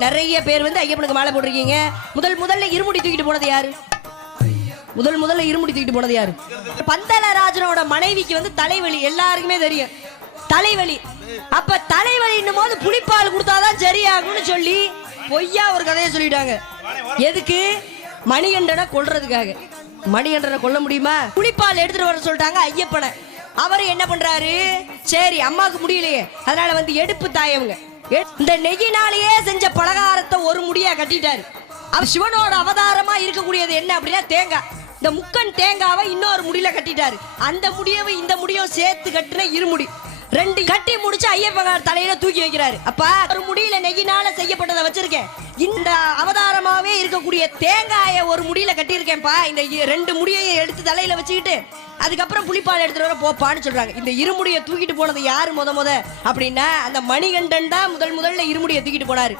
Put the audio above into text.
நிறைய பேர் வந்து ஐயப்பனுக்கு மாலை போட்டிருக்கீங்க. முதல் முதல்ல இருமுடி தூக்கிட்டு போனது யாரு? முதல் முதல்ல இருமுடி தூக்கிட்டு போனது யாரு? பந்தலராஜனோட மனைவிக்கு வந்து தலைவலி எல்லாருக்குமே தெரியும். தலைவலி. அப்ப தலைவலின்னும் போது புளிப்பால் கொடுத்தாதான் சரியாகும்னு சொல்லி பொய்யா ஒரு கதையை சொல்லிட்டாங்க. எதுக்கு? மணிகண்டனை கொல்றதுக்காக. மணிகண்டனை கொல்ல முடியுமா? புளிப்பால் எடுத்துட்டு வர சொல்லிட்டாங்க ஐயப்பனை. அவர் என்ன பண்றாரு? சரி அம்மாவுக்கு முடியலையே. அதனால வந்து எடுப்பு தாயவங்க. இந்த நெய்யினாலேயே செஞ்ச பலகாரத்தை ஒரு முடியா கட்டிட்டாரு. அவர் சிவனோட அவதாரமா இருக்கக்கூடியது என்ன அப்படின்னா தேங்காய். இந்த முக்கன் தேங்காவை இன்னொரு முடியில கட்டிட்டாரு. அந்த முடியவை இந்த முடியும் சேர்த்து கட்டின இருமுடி. ரெண்டு கட்டி முடிச்சு ஐயப்பனார் தலையில தூக்கி வைக்கிறாரு. அப்பா ஒரு முடியில நெய்யினால செய்யப்பட்டதை வச்சிருக்கேன். இந்த அவதாரமாவே இருக்கக்கூடிய தேங்காயை ஒரு முடியில கட்டியிருக்கேன்ப்பா. இந்த இ- ரெண்டு முடியையும் எடுத்து தலையில வச்சுக்கிட்டு அதுக்கப்புறம் புளிப்பால் எடுத்துட்டு வர போப்பான்னு சொல்றாங்க. இந்த இருமுடியை தூக்கிட்டு போனது யாரு முத முத? அப்படின்னா அந்த மணிகண்டன் தான் முதல் முதல்ல இருமுடியை தூக்கிட்டு போனாரு.